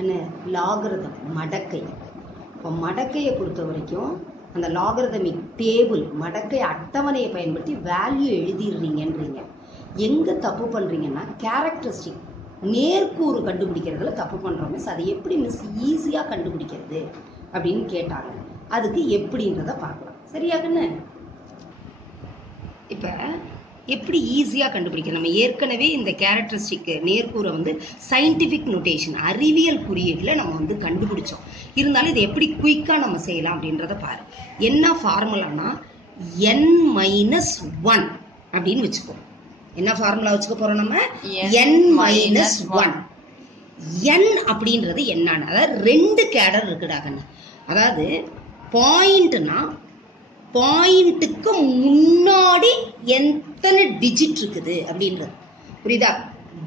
என்ன லாகிரதம் மடக்கை. இப்போ மடக்கையை பொறுத்த வரைக்கும் அந்த லாகிரதமிக் டேபிள் மடக்கை அட்டவணையை பயன்படுத்தி வேல்யூ எழுதிடுறீங்கன்றீங்க. எங்கே தப்பு பண்ணுறீங்கன்னா கேரக்டரிஸ்டிக் நேர்கூறு கண்டுபிடிக்கிறதுல தப்பு பண்ணுறோம் மிஸ் அதை எப்படி மிஸ் ஈஸியாக கண்டுபிடிக்கிறது அப்படின்னு கேட்டாங்க. அதுக்கு எப்படின்றத பார்க்கலாம். சரியாக்குன்னு இப்போ எப்படி ஈஸியாக கண்டுபிடிக்க நம்ம ஏற்கனவே இந்த கேரக்டரிஸ்டிக் நேர்கூரை வந்து சயின்டிஃபிக் நோட்டேஷன் அறிவியல் குறியீட்டில் நம்ம வந்து கண்டுபிடிச்சோம். இருந்தாலும் இதை எப்படி குயிக்காக நம்ம செய்யலாம் அப்படின்றத பாரு. என்ன ஃபார்முலானா என் மைனஸ் ஒன் அப்படின்னு வச்சுக்கோ என்ன ஃபார்முலா வச்சுக்க போறோம் நம்ம? N N minus one N அப்படின்றது என்னன்னு அதாவது ரெண்டு கேடர் இருக்குடா கண்ணு அதாவது பாயிண்ட்னா பாயிண்ட்டுக்கு முன்னாடி எத்தனை டிஜிட் இருக்குது அப்படின்றது. புரியுதா?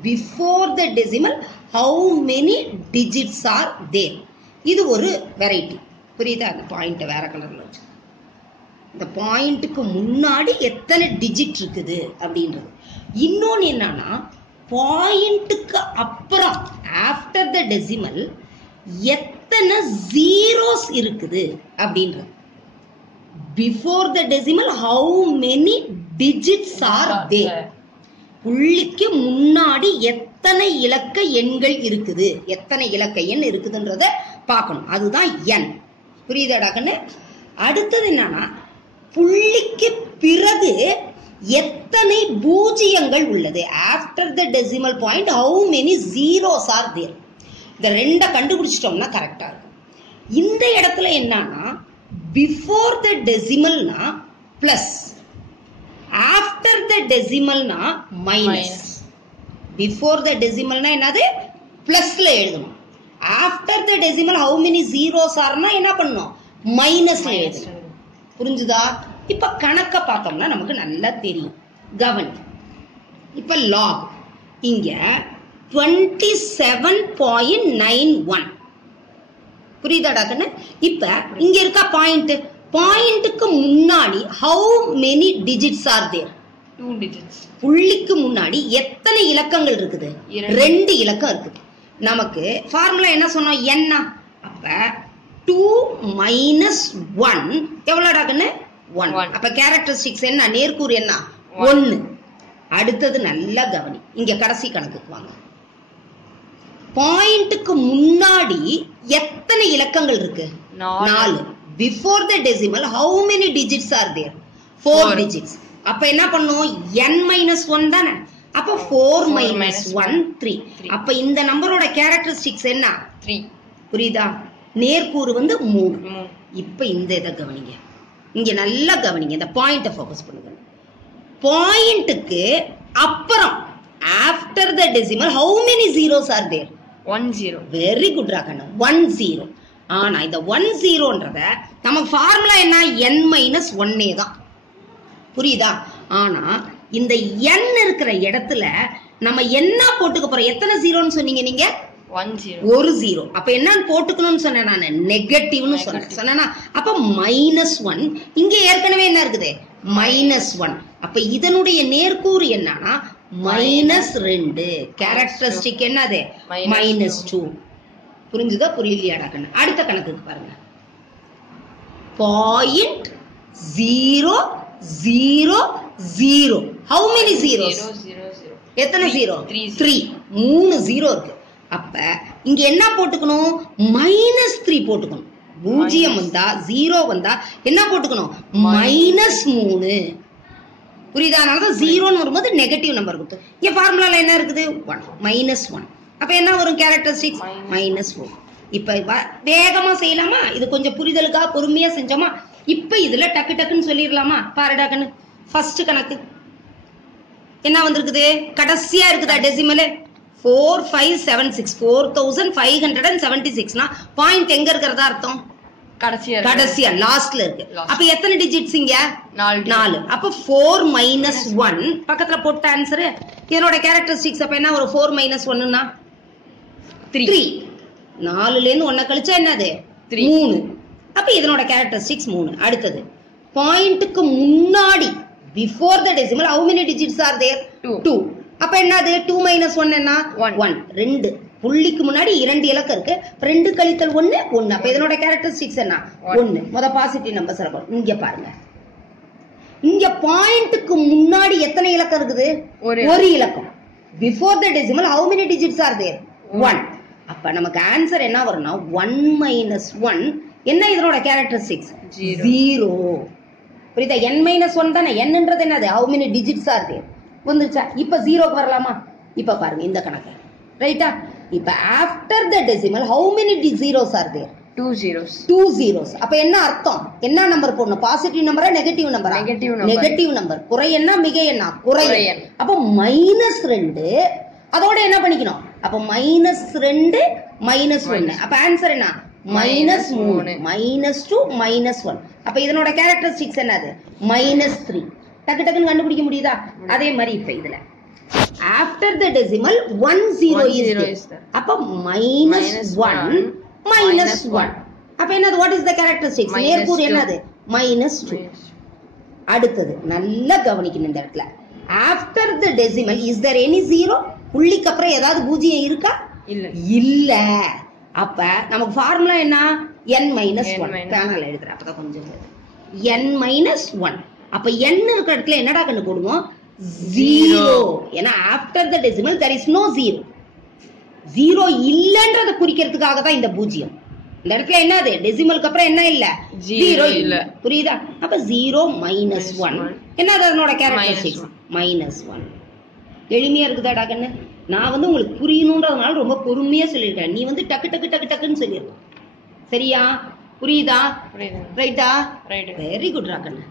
Before the decimal how many digits are there இது ஒரு வெரைட்டி புரியுதா? அந்த பாயிண்ட்டை வேற கலர்ல வச்சு. இந்த பாயிண்ட்டுக்கு முன்னாடி எத்தனை டிஜிட் இருக்குது அப்படின்றது. இன்னொன்று என்னன்னா பாயிண்ட்டுக்கு அப்புறம் ஆஃப்டர் த டெசிமல் எத்தனை ஜீரோஸ் இருக்குது அப்படின்றது. Before the decimal how many digits are there புள்ளிக்கு முன்னாடி எத்தனை இலக்க எண்கள் இருக்குது? எத்தனை இலக்க எண் இருக்குதுன்றத பார்க்கணும். அதுதான் எண் புரியுதாடா கண்ணு? அடுத்தது என்னன்னா புள்ளிக்கு பிறகு எத்தனை பூஜ்ஜியங்கள் உள்ளது? After the decimal point how many zeros are there இந்த ரெண்டை கண்டுபிடிச்சிட்டோம்னா கரெக்டா இருக்கும். இந்த இடத்துல என்னன்னா பிஃபோர் த டெசிமல்னா பிளஸ் ஆஃப்டர் த டெசிமல்னா மைனஸ் பிஃபோர் த டெசிமல்னா என்னது? பிளஸ்ல எழுதணும். After the decimal how many zeros ஆர்னா என்ன பண்ணணும் மைனஸ்ல எழுதணும். புரிஞ்சுதா? இப்ப கணக்க பார்த்தோம்னா நமக்கு நல்லா தெரியும். கவனி இப்ப லாக் இங்க twenty seven point nine one புரியுதாடா கண்ணு? இப்ப இங்க இருக்கா பாயிண்ட் பாயிண்ட்டுக்கு முன்னாடி how many digits are there புள்ளிக்கு முன்னாடி எத்தனை இலக்கங்கள் இருக்குது. ரெண்டு இலக்கம் இருக்குது. நமக்கு ஃபார்முலா என்ன சொன்னோம்? என்ன அப்ப டூ மைனஸ் ஒன் எவ்வளோடா கண்ணு? ஒன். அப்ப கேரக்டரிஸ்டிக்ஸ் என்ன? நேர்கூறு என்ன. ஒன்னு அடுத்தது நல்லா கவனி. இங்க கடைசி கணக்குக்கு வாங்க. பாயிண்ட்டுக்கு முன்னாடி எத்தனை இலக்கங்கள் இருக்கு? நாலு. Before the decimal how many digits are there four. Digits அப்ப என்ன பண்ணும்? N மைனஸ் ஒன் தானே? அப்ப ஃபோர் மைனஸ் ஒன் த்ரீ. அப்ப இந்த நம்பரோட கேரக்டரிஸ்டிக்ஸ் என்ன? த்ரீ புரியுதா? நேர்கூறு வந்து மூணு. இப்ப இந்த இதை கவனிங்க. இங்க நல்லா கவனிங்க. இந்த பாயிண்ட ஃபோக்கஸ் பண்ணுங்க. பாயிண்ட்டுக்கு அப்புறம் after the decimal how many zeros are there one zero very good ராகண்ணா one zero ஆனா இந்த ஒன் ஜீரோன்றத நம்ம ஃபார்முலா என்ன? N மைனஸ் ஒன்னே தான். புரியுதா? ஆனா இந்த n இருக்கிற இடத்துல நம்ம என்ன போட்டுக்க போறோம்? எத்தனை ஜீரோன்னு சொன்னீங்க நீங்க? ஒரு ஜீரோ அப்ப என்னன்னு போட்டுக்கணும்னு சொன்னேன் நான்? நெகட்டிவ்னு சொன்னேன். சொன்னேனா? அப்ப மைனஸ் ஒன் இங்க ஏற்கனவே என்ன இருக்குது? மைனஸ் ஒன் அப்ப இதனுடைய நேர்கூறு என்னன்னா மைனஸ் ரெண்டு. கேரக்டரிஸ்டிக் என்னது? மைனஸ். டூ புரிஞ்சுதா? புரியலையாடா கண்ணு அடுத்த கணக்குக்கு பாருங்க. Point zero zero zero how many zero எத்தனை. ஜீரோ. த்ரீ மூணு ஜீரோ இருக்கு. அப்ப இங்க என்ன போட்டுக்கணும்? மைனஸ் த்ரீ போட்டுக்கணும். பூஜ்ஜியம். வந்தா ஜீரோ வந்தா என்ன போட்டுக்கணும்? மைனஸ் மூணு. புரியுதா? அதனாலதான் ஜீரோன்னு வரும்போது நெகட்டிவ் நம்பர் கொடுத்தோம். இங்க ஃபார்முலால என்ன இருக்குது? ஒன் மைனஸ் ஒன் அப்ப என்ன வரும் கேரக்டரிஸ்டிக்ஸ். மைனஸ் ஃபோர் இப்ப வ- வேகமா செய்யலாமா? இது கொஞ்சம் புரிதலுக்காக பொறுமையா செஞ்சோமா? இப்ப இதுல டக்கு டக்குன்னு சொல்லிடலாமா? பாரு டக்குன்னு ஃபர்ஸ்ட் கணக்கு. என்ன வந்திருக்குது? கடைசியா இருக்குதா decimal four five seven six four thousand five hundred and seventy சிக்ஸ்னா point எங்க இருக்கிறதா அர்த்தம்? கடைசியா. கடைசியா லாஸ்ட்ல இருக்கு. அப்ப எத்தனை டிஜிட்ஸ் இங்க? நாலு அப்ப ஃபோர் மைனஸ் ஒன் பக்கத்துல போட்ட ஆன்சரு இதனோட கேரக்டரிஸ்டிக்ஸ் அப்ப என்ன ஒரு ஃபோர் மைனஸ் ஒன்னுனா த்ரீ நாலுல இருந்து ஒன்ன கழிச்சா என்னது. மூணு. அப்ப இதனோட கேரக்டரிஸ்டிக்ஸ் மூணு. அடுத்தது பாயிண்ட்டுக்கு முன்னாடி before the decimal how many digits are there. Two அப்ப என்னது? டூ மைனஸ் ஒன் என்ன. ஒன் ரெண்டு. புள்ளிக்கு முன்னாடி இரண்டு இலக்கம் இருக்கு. ரெண்டு கழித்தல் ஒண்ணு ஒண்ணு. அப்ப இதனோட கேரக்டரிஸ்டிக்ஸ் என்ன. ஒண்ணு. முத பாசிட்டிவ் நம்பர்ஸ் இருக்கும் இங்க பாருங்க. இங்க பாயிண்ட்டுக்கு முன்னாடி எத்தனை இலக்கம் இருக்குது? ஒரு இலக்கம். Before the decimal how many digits are there one அப்ப நமக்கு ஆன்சர் என்ன வரும்னா ஒன் மைனஸ் ஒன் என்ன இதனோட கேரக்டரிஸ்டிக்ஸ். ஜீரோ புரியுதா? N மைனஸ் ஒன் தானே? என்னன்றது என்னது? How many digits are there வந்துச்சா இப்ப ஜீரோக்கு வரலாமா? இப்ப பாருங்க இந்த கணக்கு. ரைட்டா இப்ப after the decimal how many D zeros are there two zeros two zeros அப்ப என்ன அர்த்தம்? என்ன நம்பர் போடணும்? பாசிட்டிவ் நம்பரா நெகட்டிவ் நம்பரா number. நெகட்டிவ் நம்பர் குறை என்ன மிக என்ன குறை. அப்ப மைனஸ் ரெண்டு அதோட என்ன பண்ணிக்கணும்? அப்ப மைனஸ் ரெண்டு மைனஸ் ஒன்னு அப்ப ஆன்சர் என்ன? மைனஸ் மூணு. மைனஸ் டூ மைனஸ் ஒன் அப்ப இதனோட கேரக்டரிஸ்டிக்ஸ் என்னது? மைனஸ் த்ரீ டக்கு டக்குன்னு கண்டுபிடிக்க முடியுதா. அதே மாதிரி இப்ப இதுல. After the decimal one zero is. அப்ப மைனஸ் ஒன் மைனஸ் ஒன் அப்ப என்னது? What is the characteristics two. என்னது? மைனஸ் டூ அடுத்தது நல்லா கவனிக்கணும் இந்த இடத்துல. After the decimal is there any zero புள்ளிக்கு அப்புறம் ஏதாவது பூஜ்ஜியம் இருக்கா? இல்ல. இல்ல. அப்ப நமக்கு ஃபார்முலா என்ன? N மைனஸ் ஒன் பேனல் எழுதுறேன் அப்பதான் கொஞ்சம் n மைனஸ் ஒன் அப்ப n இருக்கிற இடத்துல என்னடா கண்ணு போடுவோம் ஜீரோ ஏன்னா after the decimal there is no zero zero இல்லன்றத குறிக்கிறதுக்காக தான் இந்த பூஜ்ஜியம். இந்த இடத்துல என்னது டெசிமலுக்கு அப்புறம் என்ன இல்ல? ஜீரோ இல்ல. புரியுதா? அப்ப ஜீரோ மைனஸ் ஒன். என்னது அதனோட கேரக்டரிஸ்டிக்ஸ். மைனஸ் ஒன் எளிமையா இருக்குதாடா கண்ணு நான் வந்து உங்களுக்கு புரியணுன்றதுனால ரொம்ப பொறுமையா சொல்லியிருக்கேன். நீ வந்து டக்கு டக்கு டக்கு டக்குன்னு சொல்லிருக்க சரியா? புரியுதா? ரைட்டா வெரி குட் ரா கண்ணு